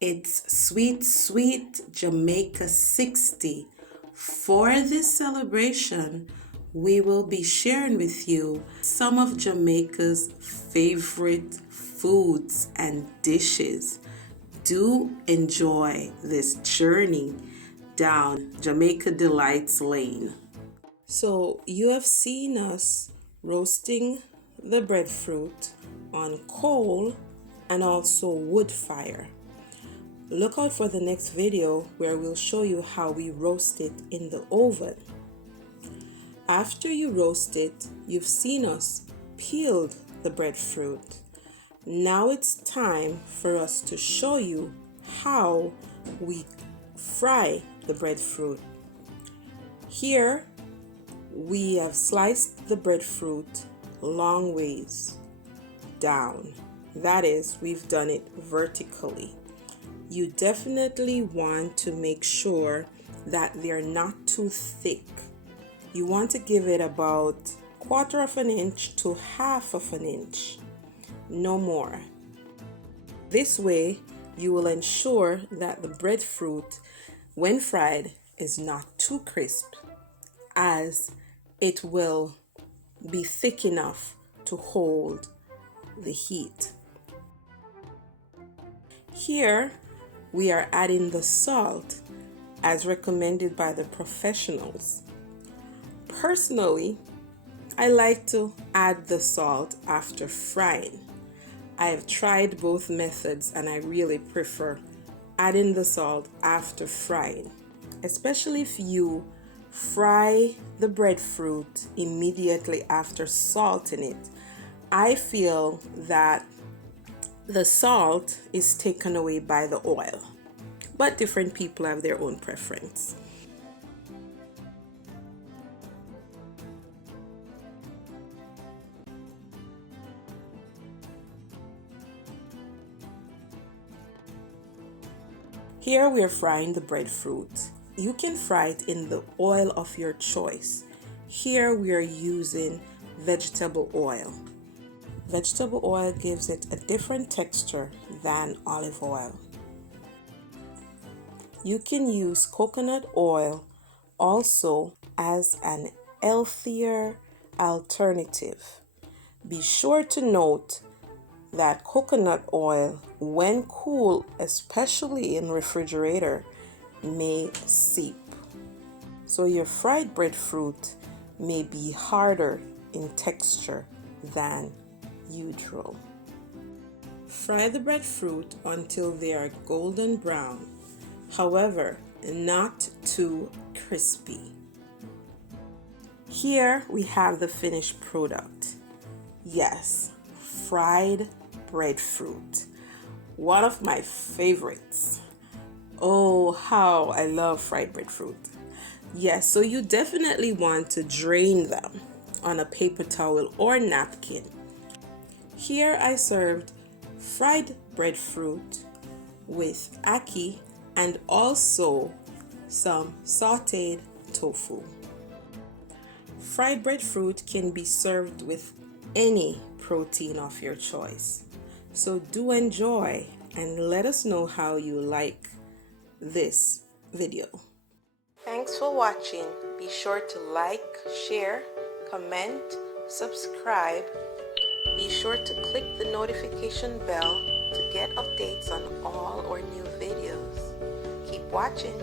It's Sweet Sweet Jamaica 60. For this celebration, we will be sharing with you some of Jamaica's favorite foods and dishes. Do enjoy this journey down Jamaica Delights Lane. So, you have seen us roasting the breadfruit on coal and also wood fire. Look out for the next video where we'll show you how we roast it in the oven. After you roast it, you've seen us peel the breadfruit. Now it's time for us to show you how we fry the breadfruit. Here we have sliced the breadfruit long ways down. That is, we've done it vertically. You definitely want to make sure that they're not too thick. You want to give it about 1/4 of an inch to 1/2 of an inch, no more. This way, you will ensure that the breadfruit, when fried, is not too crisp, as it will be thick enough to hold the heat. Here, we are adding the salt as recommended by the professionals. Personally, I like to add the salt after frying. I have tried both methods and I really prefer adding the salt after frying, especially if you fry the breadfruit immediately after salting it. I feel that the salt is taken away by the oil, but different people have their own preference. Here we are frying the breadfruit. You can fry it in the oil of your choice. Here we are using vegetable oil. Vegetable oil gives it a different texture than olive oil. You can use coconut oil also as an healthier alternative. Be sure to note that coconut oil, when cool, especially in refrigerator, may seep. So your fried breadfruit may be harder in texture than usual. Fry the breadfruit until they are golden brown, however, not too crispy. Here we have the finished product. Yes, fried breadfruit, one of my favorites. Oh, how I love fried breadfruit. Yes, so you definitely want to drain them on a paper towel or napkin. Here I served fried breadfruit with ackee and also some sauteed tofu. Fried breadfruit can be served with any protein of your choice. So do enjoy and let us know how you like this video. Thanks for watching. Be sure to like, share, comment, subscribe. Be sure to click the notification bell to get updates on all our new videos. Keep watching.